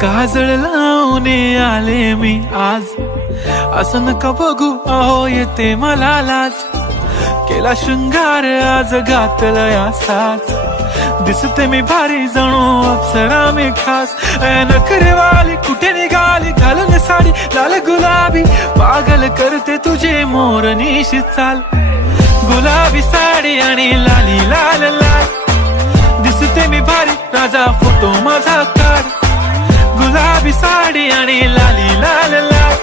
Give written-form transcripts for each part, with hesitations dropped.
काजळ लावून आले मी आज, असं नका बघू अहो येते मला लाज. केला शृंगार आज घातलं साज, दिसते मी भारी जणू अप्सरा मी खास. नखरेवाली कुठे निघाली घालून साडी लाल गुलाबी, पागल करते तुझे मोरनीशी चाल. गुलाबी साडी आणि लाली लाल लाल, दिसते मी भारी राजा फोटो माझा काढ. गुलाबी साडी आणि लाली लाल लाल,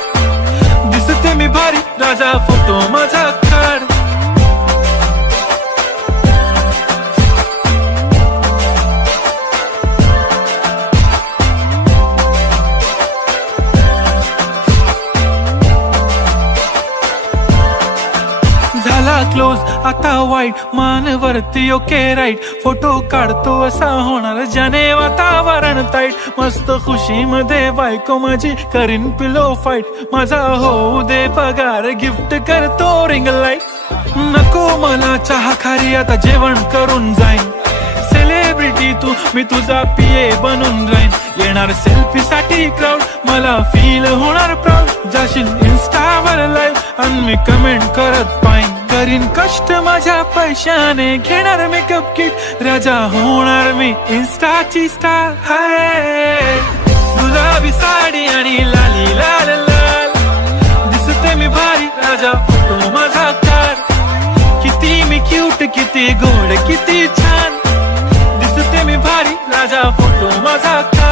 दिसते मी भारी राजा फोटो माझा काढ. झाला क्लोज आता वाईट, मानवरती ओके राईट. फोटो काढतो असा होणार ज्याने वातावरण ताईट. मस्त खुशी मध्ये बायको माझी करीन पिलो फाईट. माझा होऊ दे पगार गिफ्ट करतो रिंग लाईट. नको मला चहा खारी आता जेवण करून जाईन. सेलिब्रिटी तू मी तुझा पिये बनून राहीन. येणार सेल्फी साठी क्राऊड मला फील होणार प्राऊड. जाशील इन्स्टावर लाईव्ह आणि मी कमेंट करत पाईन. करीन कष्ट माझ्या पैशाने घेणार मेकअप किट. राजा होणार मी इन्स्टाची स्टार. हाय गुलाबी साडी आणि लाली लाल लाल, दिसते मी भारी राजा फोटो माझा काढ. किती मी क्यूट किती गोड किती छान, दिसते मी भारी राजा फोटो माझा काढ.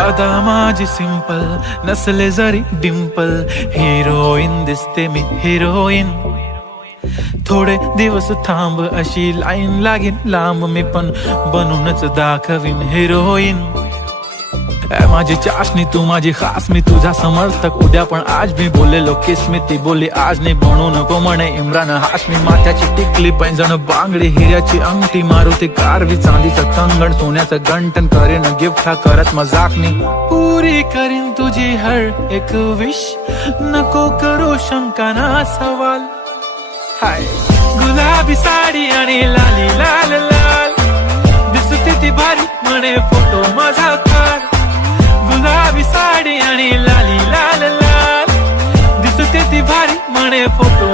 अदा माझी सिंपल नसले जरी डिंपल, हिरोईन दिसते मी हिरोईन. थोडे दिवस थांब अशी लाईन लागेल लांब, मी पण बनूनच दाखवीन हिरोईन. माझी चाशनी तू माझी खास, मी तुझा समर्थक उद्या पण आज. मी बोललेलो किस मी ती बोलली आज नाही. बनू नको म्हणे इम्रान हाशमी. माथ्याची टिकली पैंजण बांगडी, हिऱ्याची अंगठी, मारुती कारवी, चांदीचं कंगण, सोन्याचं गंटन. करेन गिफ्ट हा करत मजाकनी. पुरी करीन तुझी हर एक विश, नको करू शंका ना सवाल. हाय गुलाबी साडी आणि लाली लाल लाल, दिसते ती भारी म्हणे फोटो माझा काढ. गुलाबी साडी आणि लाली लाल लाल, दिसते ती भारी म्हणे फोटो